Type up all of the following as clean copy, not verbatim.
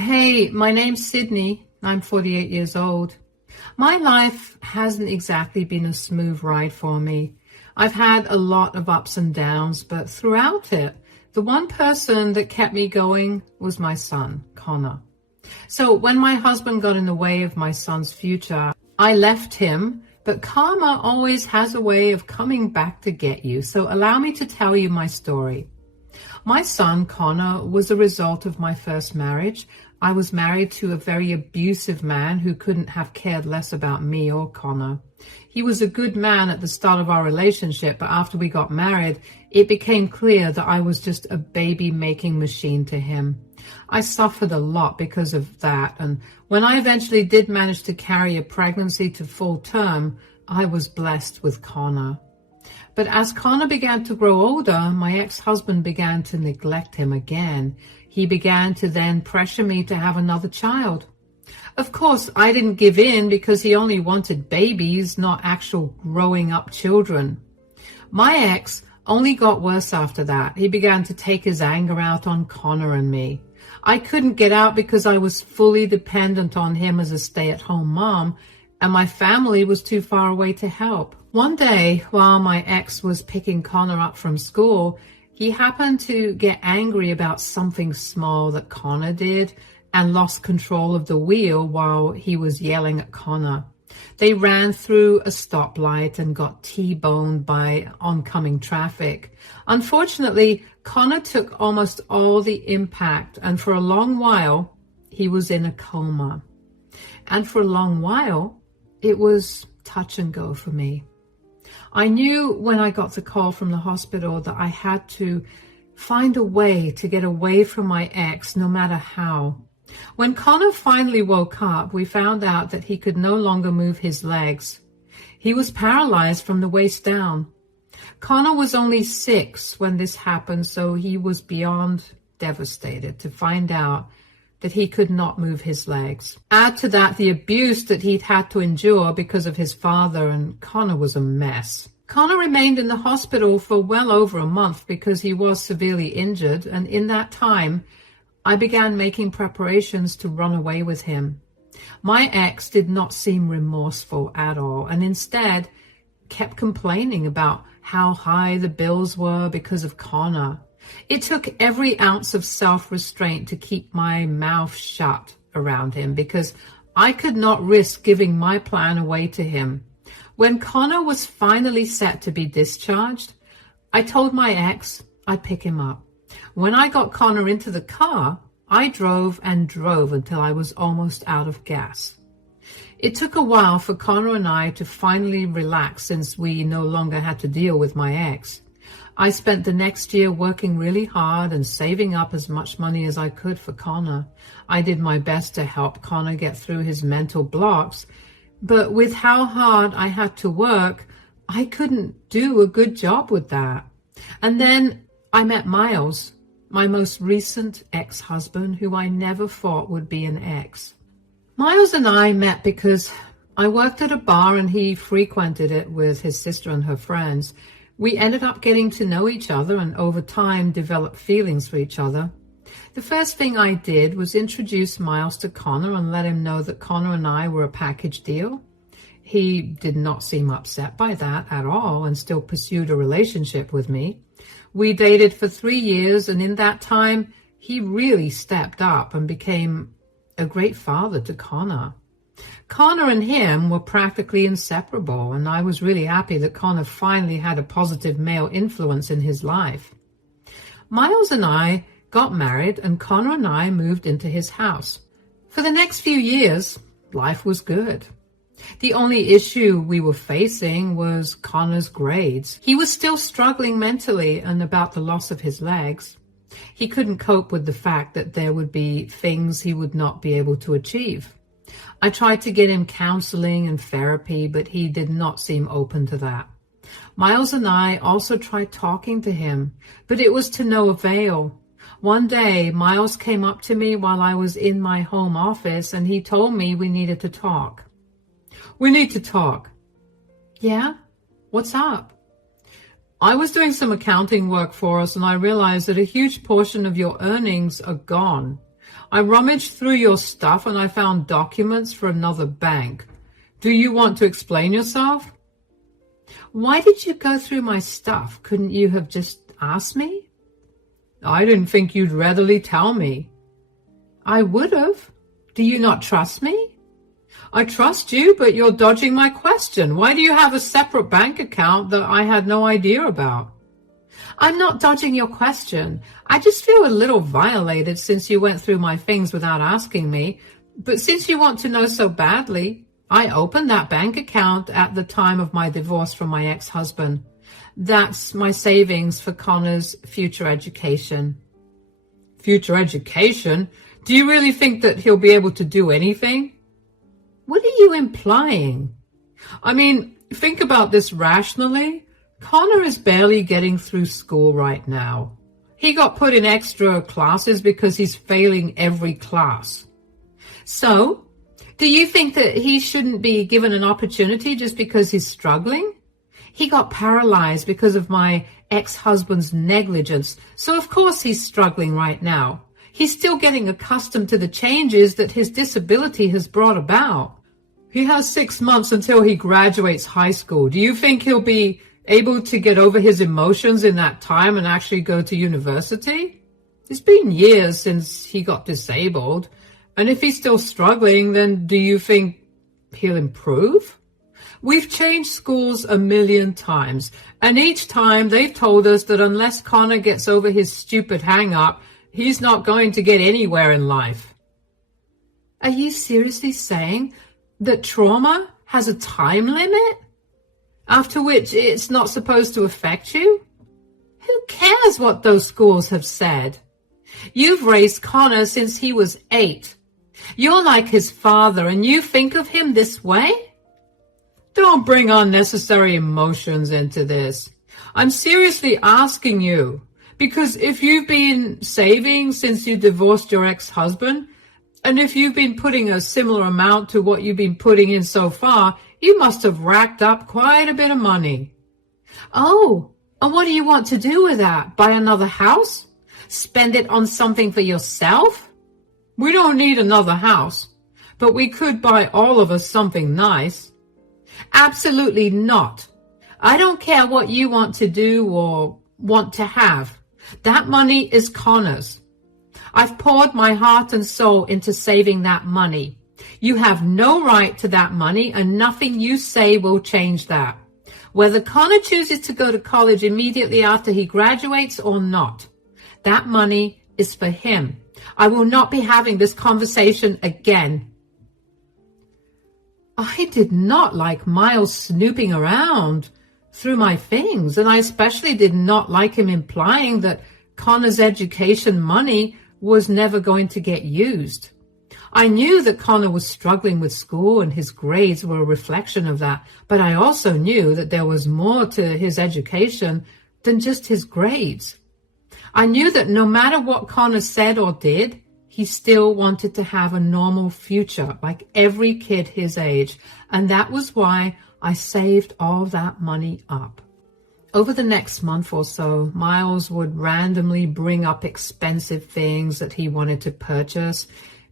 Hey, my name's Sidney. I'm 48 years old. My life hasn't exactly been a smooth ride for me. I've had a lot of ups and downs, but throughout it, the one person that kept me going was my son, Connor. So when my husband got in the way of my son's future, I left him, but karma always has a way of coming back to get you. So allow me to tell you my story. My son, Connor, was a result of my first marriage. I was married to a very abusive man who couldn't have cared less about me or Connor. He was a good man at the start of our relationship, but after we got married, it became clear that I was just a baby-making machine to him. I suffered a lot because of that, and when I eventually did manage to carry a pregnancy to full term, I was blessed with Connor. But as Connor began to grow older, my ex-husband began to neglect him again. He began to then pressure me to have another child. Of course, I didn't give in because he only wanted babies, not actual growing up children. My ex only got worse after that. He began to take his anger out on Connor and me. I couldn't get out because I was fully dependent on him as a stay-at-home mom, and my family was too far away to help. One day, while my ex was picking Connor up from school, he happened to get angry about something small that Connor did and lost control of the wheel while he was yelling at Connor. They ran through a stoplight and got T-boned by oncoming traffic. Unfortunately, Connor took almost all the impact, and for a long while, he was in a coma. And for a long while, it was touch and go for me. I knew when I got the call from the hospital that I had to find a way to get away from my ex, no matter how. When Connor finally woke up, we found out that he could no longer move his legs. He was paralyzed from the waist down. Connor was only 6 when this happened, so he was beyond devastated to find out that he could not move his legs. Add to that the abuse that he'd had to endure because of his father, and Connor was a mess. Connor remained in the hospital for well over a month because he was severely injured, and in that time, I began making preparations to run away with him. My ex did not seem remorseful at all, and instead kept complaining about how high the bills were because of Connor. It took every ounce of self-restraint to keep my mouth shut around him because I could not risk giving my plan away to him. When Connor was finally set to be discharged, I told my ex I'd pick him up. When I got Connor into the car, I drove and drove until I was almost out of gas. It took a while for Connor and I to finally relax since we no longer had to deal with my ex. I spent the next year working really hard and saving up as much money as I could for Connor. I did my best to help Connor get through his mental blocks, but with how hard I had to work, I couldn't do a good job with that. And then I met Miles, my most recent ex-husband, who I never thought would be an ex. Miles and I met because I worked at a bar and he frequented it with his sister and her friends. We ended up getting to know each other and over time developed feelings for each other. The first thing I did was introduce Miles to Connor and let him know that Connor and I were a package deal. He did not seem upset by that at all and still pursued a relationship with me. We dated for 3 years, and in that time, he really stepped up and became a great father to Connor. Connor and him were practically inseparable, and I was really happy that Connor finally had a positive male influence in his life. Miles and I got married, and Connor and I moved into his house. For the next few years, life was good. The only issue we were facing was Connor's grades. He was still struggling mentally and about the loss of his legs. He couldn't cope with the fact that there would be things he would not be able to achieve. I tried to get him counseling and therapy, but he did not seem open to that. Miles and I also tried talking to him, but it was to no avail. One day, Miles came up to me while I was in my home office, and he told me we needed to talk. We need to talk. Yeah? What's up? I was doing some accounting work for us, and I realized that a huge portion of your earnings are gone. I rummaged through your stuff and I found documents for another bank. Do you want to explain yourself? Why did you go through my stuff? Couldn't you have just asked me? I didn't think you'd readily tell me. I would have. Do you not trust me? I trust you, but you're dodging my question. Why do you have a separate bank account that I had no idea about? I'm not dodging your question. I just feel a little violated since you went through my things without asking me. But since you want to know so badly, I opened that bank account at the time of my divorce from my ex-husband. That's my savings for Connor's future education. Future education? Do you really think that he'll be able to do anything? What are you implying? I mean, think about this rationally. Connor is barely getting through school right now. He got put in extra classes because he's failing every class. So, do you think that he shouldn't be given an opportunity just because he's struggling? He got paralyzed because of my ex-husband's negligence, so of course he's struggling right now. He's still getting accustomed to the changes that his disability has brought about. He has 6 months until he graduates high school. Do you think he'll be able to get over his emotions in that time and actually go to university? It's been years since he got disabled. And if he's still struggling, then do you think he'll improve? We've changed schools 1,000,000 times, and each time they've told us that unless Connor gets over his stupid hang-up, he's not going to get anywhere in life. Are you seriously saying that trauma has a time limit? After which it's not supposed to affect you? Who cares what those schools have said? You've raised Connor since he was 8. You're like his father, and you think of him this way? Don't bring unnecessary emotions into this. I'm seriously asking you, because if you've been saving since you divorced your ex-husband, and if you've been putting a similar amount to what you've been putting in so far, you must have racked up quite a bit of money. Oh, and what do you want to do with that? Buy another house? Spend it on something for yourself? We don't need another house, but we could buy all of us something nice. Absolutely not. I don't care what you want to do or want to have. That money is Connor's. I've poured my heart and soul into saving that money. You have no right to that money, and nothing you say will change that. Whether Connor chooses to go to college immediately after he graduates or not, that money is for him. I will not be having this conversation again. I did not like Miles snooping around through my things, and I especially did not like him implying that Connor's education money was never going to get used. I knew that Connor was struggling with school and his grades were a reflection of that, but I also knew that there was more to his education than just his grades. I knew that no matter what Connor said or did, he still wanted to have a normal future like every kid his age, and that was why I saved all that money up. Over the next month or so, Miles would randomly bring up expensive things that he wanted to purchase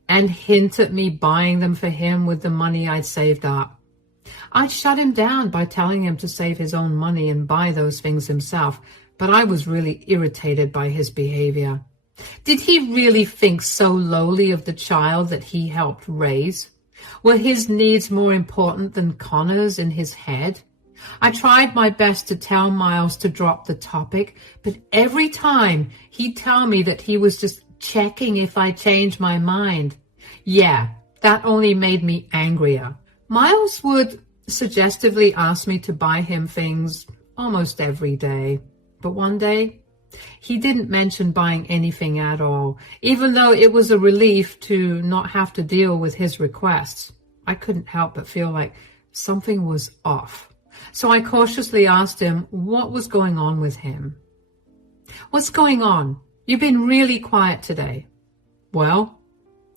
and hint at me buying them for him with the money I'd saved up. I'd shut him down by telling him to save his own money and buy those things himself, but I was really irritated by his behavior. Did he really think so lowly of the child that he helped raise? Were his needs more important than Connor's in his head? I tried my best to tell Miles to drop the topic, but every time he'd tell me that he was just checking if I changed my mind. Yeah, that only made me angrier. Miles would suggestively ask me to buy him things almost every day, but one day he didn't mention buying anything at all, even though it was a relief to not have to deal with his requests. I couldn't help but feel like something was off. So I cautiously asked him what was going on with him. What's going on? You've been really quiet today. Well,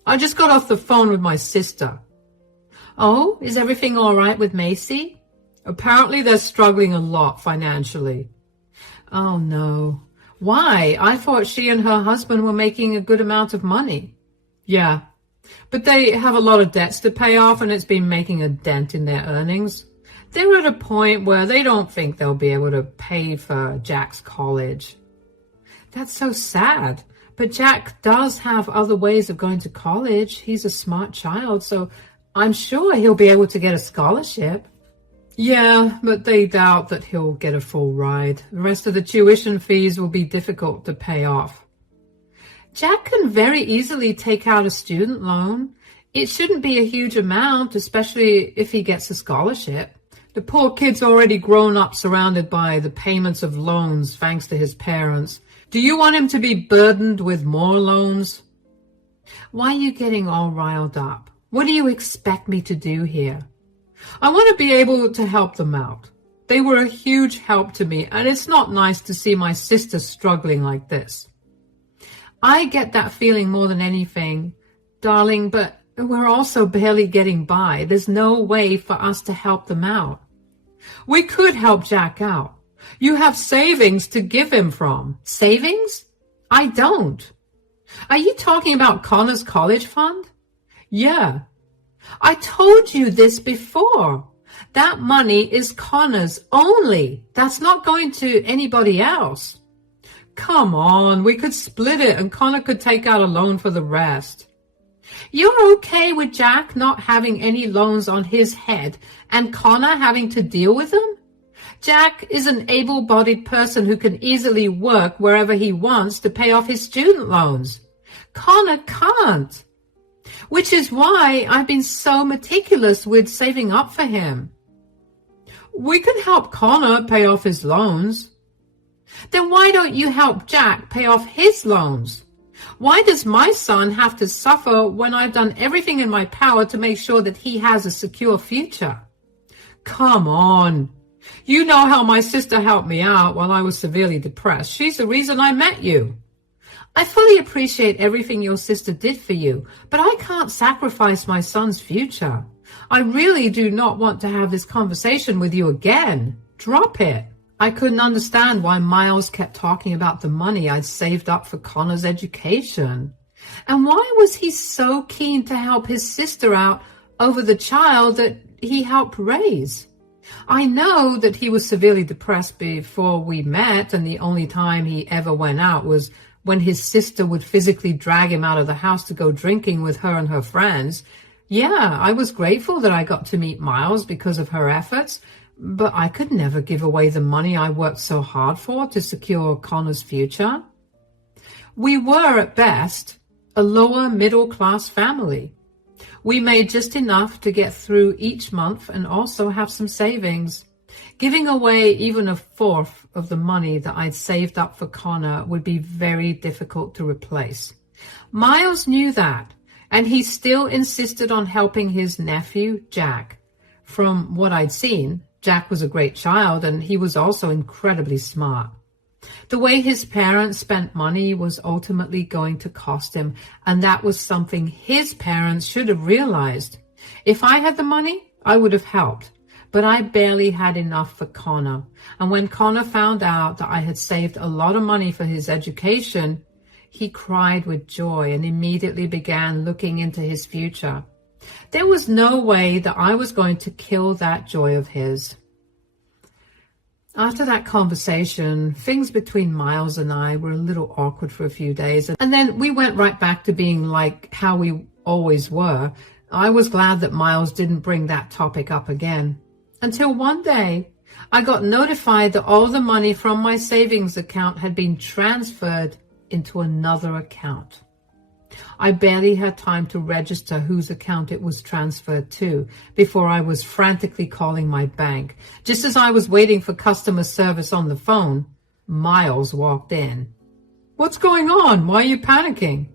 I just got off the phone with my sister. Oh, is everything all right with Macy? Apparently they're struggling a lot financially. Oh, no. Why? I thought she and her husband were making a good amount of money. Yeah, but they have a lot of debts to pay off, and it's been making a dent in their earnings. They're at a point where they don't think they'll be able to pay for Jack's college. That's so sad. But Jack does have other ways of going to college. He's a smart child, so I'm sure he'll be able to get a scholarship. Yeah, but they doubt that he'll get a full ride. The rest of the tuition fees will be difficult to pay off. Jack can very easily take out a student loan. It shouldn't be a huge amount, especially if he gets a scholarship. The poor kid's already grown up surrounded by the payments of loans thanks to his parents. Do you want him to be burdened with more loans? Why are you getting all riled up? What do you expect me to do here? I want to be able to help them out. They were a huge help to me, and it's not nice to see my sister struggling like this. I get that feeling more than anything, darling, but we're also barely getting by. There's no way for us to help them out. We could help Jack out. You have savings to give him from. Savings? I don't. Are you talking about Connor's college fund? Yeah. I told you this before. That money is Connor's only. That's not going to anybody else. Come on, we could split it and Connor could take out a loan for the rest. You're okay with Jack not having any loans on his head and Connor having to deal with them? Jack is an able-bodied person who can easily work wherever he wants to pay off his student loans. Connor can't, which is why I've been so meticulous with saving up for him. We can help Connor pay off his loans. Then why don't you help Jack pay off his loans? Why does my son have to suffer when I've done everything in my power to make sure that he has a secure future? Come on. You know how my sister helped me out while I was severely depressed. She's the reason I met you. I fully appreciate everything your sister did for you, but I can't sacrifice my son's future. I really do not want to have this conversation with you again. Drop it. I couldn't understand why Miles kept talking about the money I'd saved up for Connor's education. And why was he so keen to help his sister out over the child that he helped raise? I know that he was severely depressed before we met, and the only time he ever went out was when his sister would physically drag him out of the house to go drinking with her and her friends. Yeah, I was grateful that I got to meet Miles because of her efforts, but I could never give away the money I worked so hard for to secure Connor's future. We were, at best, a lower middle-class family. We made just enough to get through each month and also have some savings. Giving away even a fourth of the money that I'd saved up for Connor would be very difficult to replace. Miles knew that, and he still insisted on helping his nephew, Jack. From what I'd seen, Jack was a great child, and he was also incredibly smart. The way his parents spent money was ultimately going to cost him, and that was something his parents should have realized. If I had the money, I would have helped, but I barely had enough for Connor. And when Connor found out that I had saved a lot of money for his education, he cried with joy and immediately began looking into his future. There was no way that I was going to kill that joy of his. After that conversation, things between Miles and I were a little awkward for a few days, and then we went right back to being like how we always were. I was glad that Miles didn't bring that topic up again. Until one day, I got notified that all the money from my savings account had been transferred into another account. I barely had time to register whose account it was transferred to before I was frantically calling my bank. Just as I was waiting for customer service on the phone, Miles walked in. What's going on? Why are you panicking?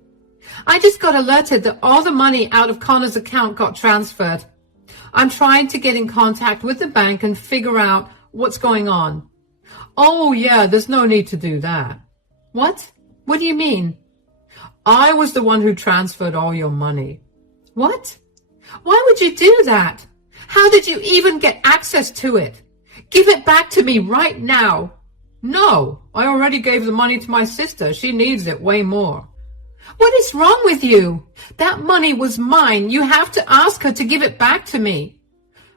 I just got alerted that all the money out of Connor's account got transferred. I'm trying to get in contact with the bank and figure out what's going on. Oh, yeah, there's no need to do that. What? What do you mean? I was the one who transferred all your money. What? Why would you do that? How did you even get access to it? Give it back to me right now. No, I already gave the money to my sister. She needs it way more. What is wrong with you? That money was mine. You have to ask her to give it back to me.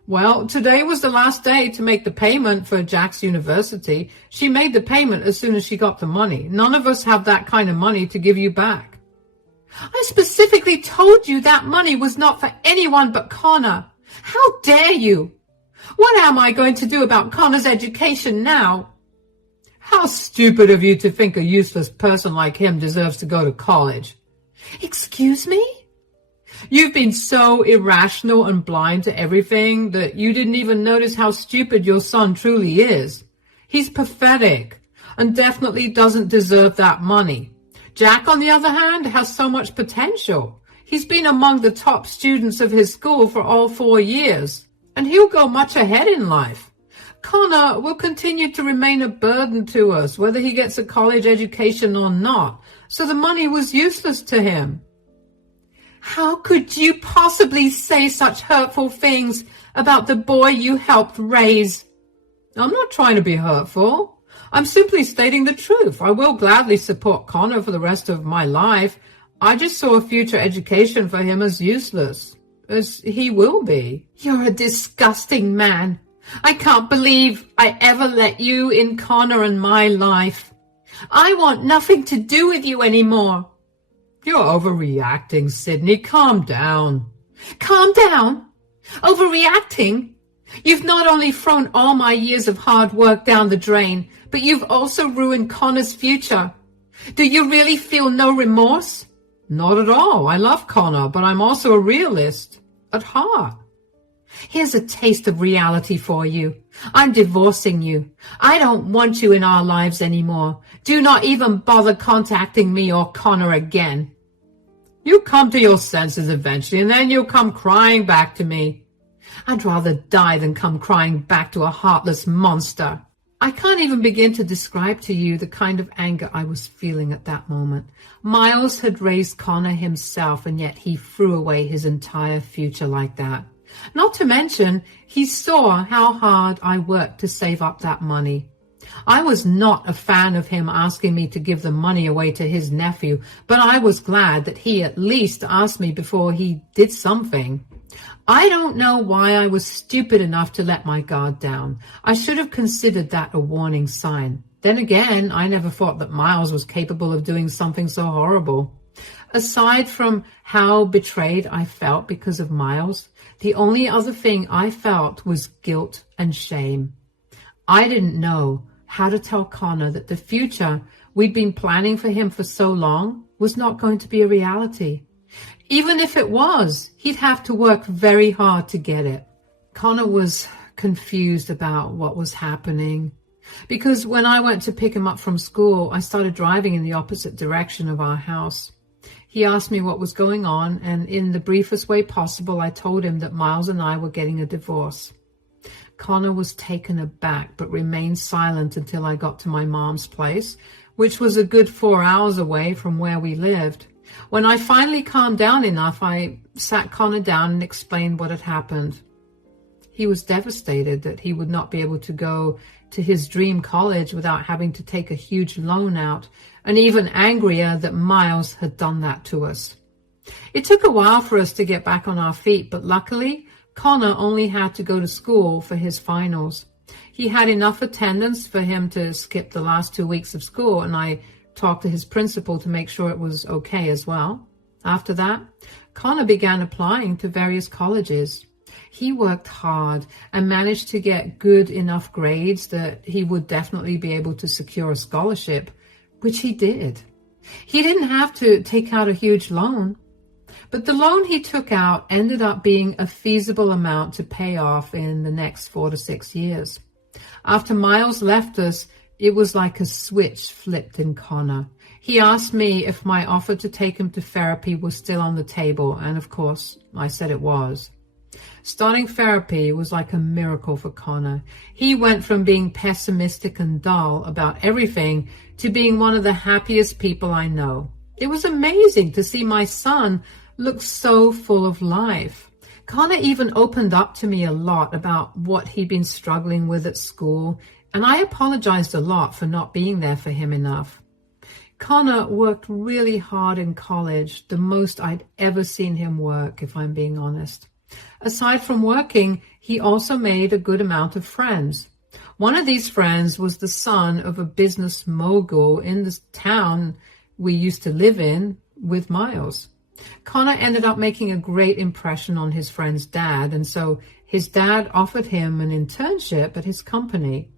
Well, today was the last day to make the payment for Jack's university. She made the payment as soon as she got the money. None of us have that kind of money to give you back. I specifically told you that money was not for anyone but Connor. How dare you? What am I going to do about Connor's education now? How stupid of you to think a useless person like him deserves to go to college. Excuse me? You've been so irrational and blind to everything that you didn't even notice how stupid your son truly is. He's pathetic and definitely doesn't deserve that money. Jack, on the other hand, has so much potential. He's been among the top students of his school for all 4 years, and he'll go much ahead in life. Connor will continue to remain a burden to us, whether he gets a college education or not, so the money was useless to him. How could you possibly say such hurtful things about the boy you helped raise? I'm not trying to be hurtful. I'm simply stating the truth. I will gladly support Connor for the rest of my life. I just saw a future education for him as useless, as he will be. You're a disgusting man. I can't believe I ever let you in Connor and my life. I want nothing to do with you anymore. You're overreacting, Sidney. Calm down. Calm down? Overreacting? You've not only thrown all my years of hard work down the drain, but you've also ruined Connor's future. Do you really feel no remorse? Not at all. I love Connor, but I'm also a realist at heart. Here's a taste of reality for you. I'm divorcing you. I don't want you in our lives anymore. Do not even bother contacting me or Connor again. You'll come to your senses eventually, and then you'll come crying back to me. I'd rather die than come crying back to a heartless monster. I can't even begin to describe to you the kind of anger I was feeling at that moment. Miles had raised Connor himself, and yet he threw away his entire future like that. Not to mention, he saw how hard I worked to save up that money. I was not a fan of him asking me to give the money away to his nephew, but I was glad that he at least asked me before he did something. I don't know why I was stupid enough to let my guard down. I should have considered that a warning sign. Then again, I never thought that Miles was capable of doing something so horrible. Aside from how betrayed I felt because of Miles, the only other thing I felt was guilt and shame. I didn't know how to tell Connor that the future we'd been planning for him for so long was not going to be a reality. Even if it was, he'd have to work very hard to get it. Connor was confused about what was happening, because when I went to pick him up from school, I started driving in the opposite direction of our house. He asked me what was going on, and in the briefest way possible, I told him that Miles and I were getting a divorce. Connor was taken aback, but remained silent until I got to my mom's place, which was a good 4 hours away from where we lived. When I finally calmed down enough, I sat Connor down and explained what had happened. He was devastated that he would not be able to go to his dream college without having to take a huge loan out, and even angrier that Miles had done that to us. It took a while for us to get back on our feet, but luckily, Connor only had to go to school for his finals. He had enough attendance for him to skip the last 2 weeks of school, and I talked to his principal to make sure it was okay as well. After that, Connor began applying to various colleges. He worked hard and managed to get good enough grades that he would definitely be able to secure a scholarship, which he did. He didn't have to take out a huge loan, but the loan he took out ended up being a feasible amount to pay off in the next 4 to 6 years. After Miles left us, it was like a switch flipped in Connor. He asked me if my offer to take him to therapy was still on the table, and of course, I said it was. Starting therapy was like a miracle for Connor. He went from being pessimistic and dull about everything to being one of the happiest people I know. It was amazing to see my son look so full of life. Connor even opened up to me a lot about what he'd been struggling with at school, and I apologized a lot for not being there for him enough. Connor worked really hard in college, the most I'd ever seen him work, if I'm being honest. Aside from working, he also made a good amount of friends. One of these friends was the son of a business mogul in the town we used to live in with Miles. Connor ended up making a great impression on his friend's dad, and so his dad offered him an internship at his company.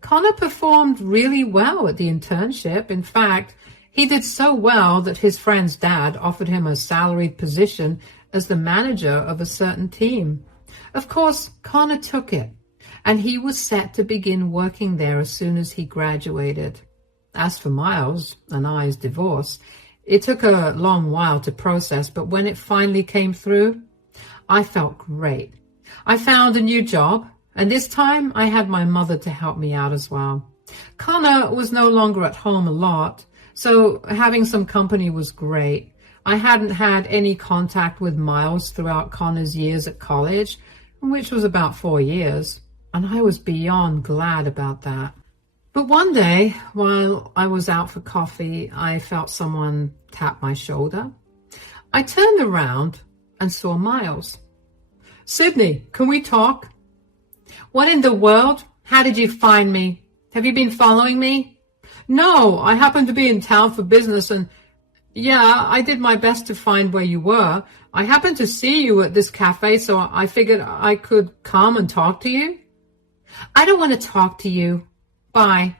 Connor performed really well at the internship. In fact, he did so well that his friend's dad offered him a salaried position as the manager of a certain team. Of course, Connor took it, and he was set to begin working there as soon as he graduated. As for Miles and I's divorce, it took a long while to process, but when it finally came through, I felt great. I found a new job, and this time I had my mother to help me out as well. Connor was no longer at home a lot, so having some company was great. I hadn't had any contact with Miles throughout Connor's years at college, which was about 4 years, and I was beyond glad about that. But one day, while I was out for coffee, I felt someone tap my shoulder. I turned around and saw Miles. "Sidney, can we talk?" "What in the world? How did you find me? Have you been following me?" "No, I happened to be in town for business and yeah, I did my best to find where you were. I happened to see you at this cafe, so I figured I could come and talk to you." "I don't want to talk to you. Bye."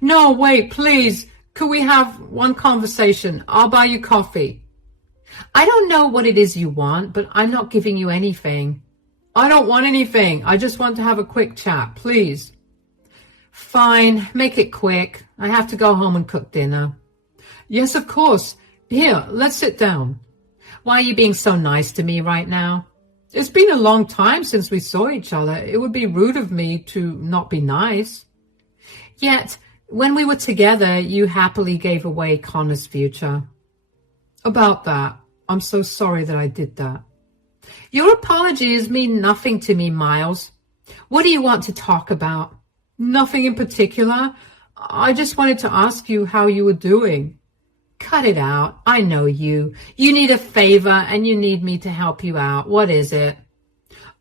"No, wait, please. Could we have one conversation? I'll buy you coffee." "I don't know what it is you want, but I'm not giving you anything." "I don't want anything. I just want to have a quick chat, please." "Fine, make it quick. I have to go home and cook dinner." "Yes, of course. Here, let's sit down." "Why are you being so nice to me right now?" "It's been a long time since we saw each other. It would be rude of me to not be nice." "Yet, when we were together, you happily gave away Connor's future." "About that, I'm so sorry that I did that." "Your apologies mean nothing to me, Miles. What do you want to talk about?" "Nothing in particular. I just wanted to ask you how you were doing." "Cut it out. I know you. You need a favor and you need me to help you out. What is it?"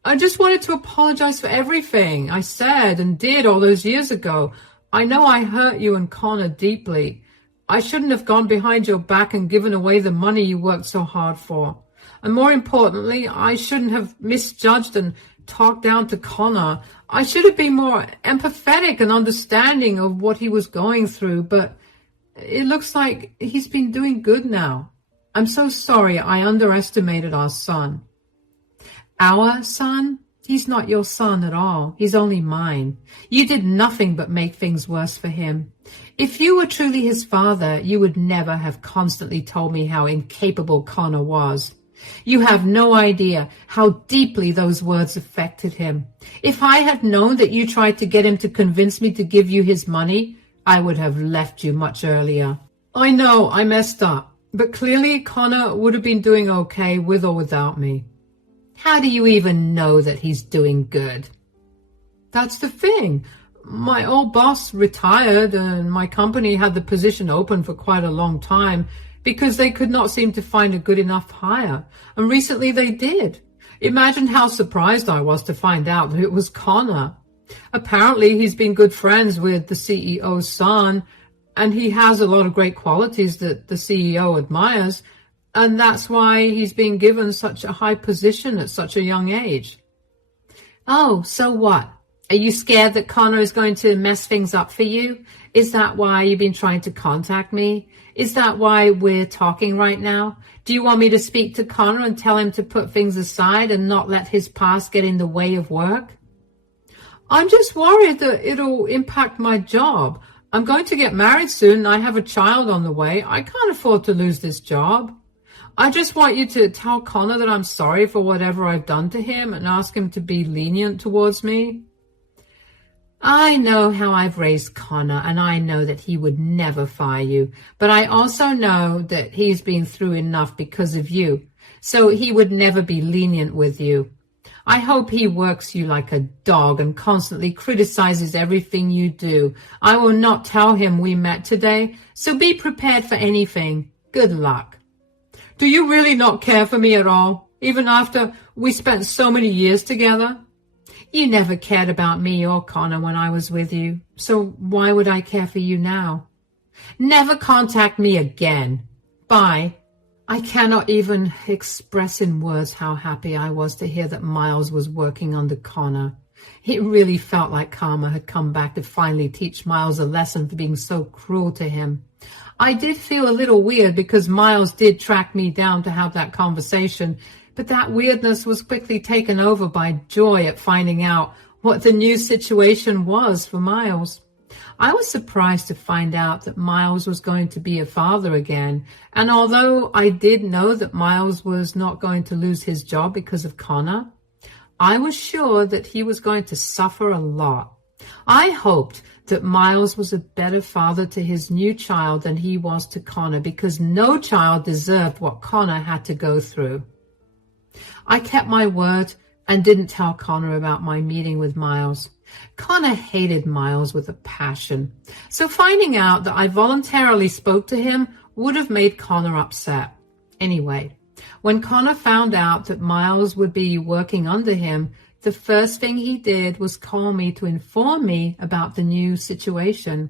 "I just wanted to apologize for everything I said and did all those years ago. I know I hurt you and Connor deeply. I shouldn't have gone behind your back and given away the money you worked so hard for. And more importantly, I shouldn't have misjudged and talked down to Connor. I should have been more empathetic and understanding of what he was going through, but it looks like he's been doing good now. I'm so sorry I underestimated our son." "Our son? He's not your son at all. He's only mine. You did nothing but make things worse for him. If you were truly his father, you would never have constantly told me how incapable Connor was. You have no idea how deeply those words affected him. If I had known that you tried to get him to convince me to give you his money, I would have left you much earlier." "I know I messed up, but clearly Connor would have been doing okay with or without me." "How do you even know that he's doing good?" "That's the thing. My old boss retired and my company had the position open for quite a long time because they could not seem to find a good enough hire. And recently they did. Imagine how surprised I was to find out that it was Connor. Apparently he's been good friends with the CEO's son, and he has a lot of great qualities that the CEO admires, and that's why he's been given such a high position at such a young age." "Oh, so what? Are you scared that Connor is going to mess things up for you? Is that why you've been trying to contact me? Is that why we're talking right now? Do you want me to speak to Connor and tell him to put things aside and not let his past get in the way of work?" "I'm just worried that it'll impact my job. I'm going to get married soon and I have a child on the way. I can't afford to lose this job. I just want you to tell Connor that I'm sorry for whatever I've done to him and ask him to be lenient towards me." "I know how I've raised Connor, and I know that he would never fire you, but I also know that he's been through enough because of you, so he would never be lenient with you. I hope he works you like a dog and constantly criticizes everything you do. I will not tell him we met today, so be prepared for anything. Good luck. Do you really not care for me at all, even after we spent so many years together? You never cared about me or Connor when I was with you, so why would I care for you now? Never contact me again. Bye. I cannot even express in words how happy I was to hear that Miles was working under Connor. It really felt like karma had come back to finally teach Miles a lesson for being so cruel to him. I did feel a little weird because Miles did track me down to have that conversation, but that weirdness was quickly taken over by joy at finding out what the new situation was for Miles. I was surprised to find out that Miles was going to be a father again, and although I did know that Miles was not going to lose his job because of Connor, I was sure that he was going to suffer a lot. I hoped that Miles was a better father to his new child than he was to Connor, because no child deserved what Connor had to go through. I kept my word and didn't tell Connor about my meeting with Miles. Connor hated Miles with a passion, so finding out that I voluntarily spoke to him would have made Connor upset. Anyway, when Connor found out that Miles would be working under him, the first thing he did was call me to inform me about the new situation.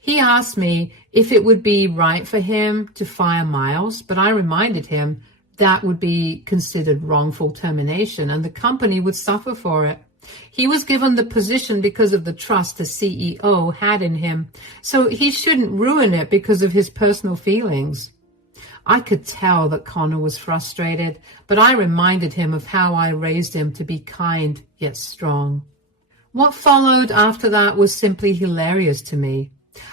He asked me if it would be right for him to fire Miles, but I reminded him that would be considered wrongful termination and the company would suffer for it. He was given the position because of the trust the CEO had in him, so he shouldn't ruin it because of his personal feelings. I could tell that Connor was frustrated, but I reminded him of how I raised him to be kind yet strong. What followed after that was simply hilarious to me.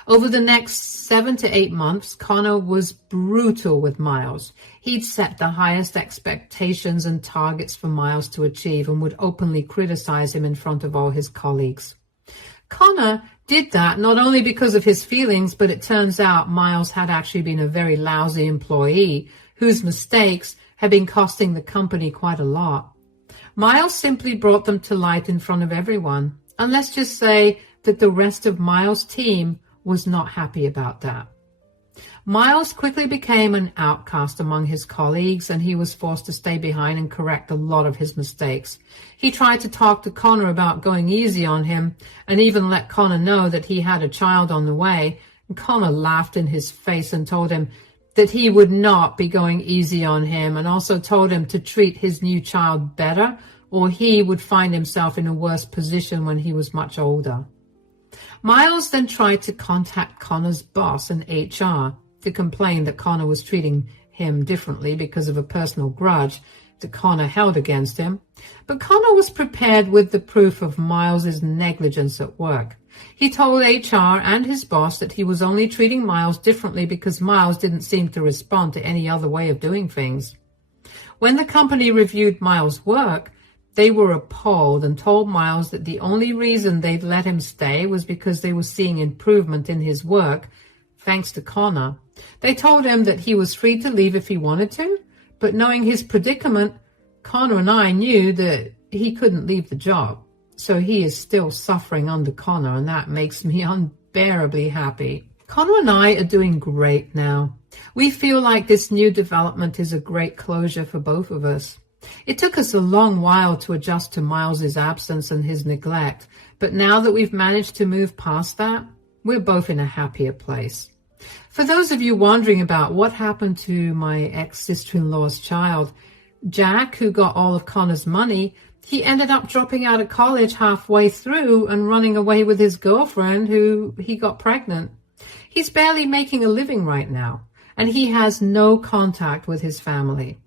Over the next 7 to 8 months, Connor was brutal with Miles. He'd set the highest expectations and targets for Miles to achieve and would openly criticize him in front of all his colleagues. Connor did that not only because of his feelings, but it turns out Miles had actually been a very lousy employee whose mistakes had been costing the company quite a lot. Miles simply brought them to light in front of everyone, and let's just say that the rest of Miles' team was not happy about that. Miles quickly became an outcast among his colleagues, and he was forced to stay behind and correct a lot of his mistakes. He tried to talk to Connor about going easy on him, and even let Connor know that he had a child on the way. And Connor laughed in his face and told him that he would not be going easy on him, and also told him to treat his new child better, or he would find himself in a worse position when he was much older. Miles then tried to contact Connor's boss in HR to complain that Connor was treating him differently because of a personal grudge that Connor held against him. But Connor was prepared with the proof of Miles's negligence at work. He told HR and his boss that he was only treating Miles differently because Miles didn't seem to respond to any other way of doing things. When the company reviewed Miles' work, they were appalled and told Miles that the only reason they'd let him stay was because they were seeing improvement in his work, thanks to Connor. They told him that he was free to leave if he wanted to, but knowing his predicament, Connor and I knew that he couldn't leave the job. So he is still suffering under Connor, and that makes me unbearably happy. Connor and I are doing great now. We feel like this new development is a great closure for both of us. It took us a long while to adjust to Miles's absence and his neglect, but now that we've managed to move past that, we're both in a happier place. For those of you wondering about what happened to my ex-sister-in-law's child, Jack, who got all of Connor's money, he ended up dropping out of college halfway through and running away with his girlfriend, who he got pregnant. He's barely making a living right now, and he has no contact with his family.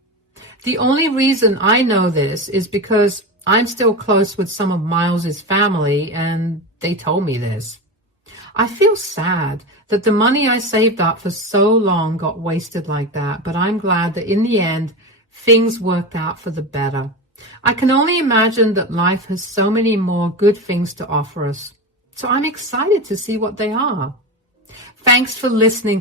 The only reason I know this is because I'm still close with some of Miles's family, and they told me this. I feel sad that the money I saved up for so long got wasted like that, but I'm glad that in the end, things worked out for the better. I can only imagine that life has so many more good things to offer us, so I'm excited to see what they are. Thanks for listening to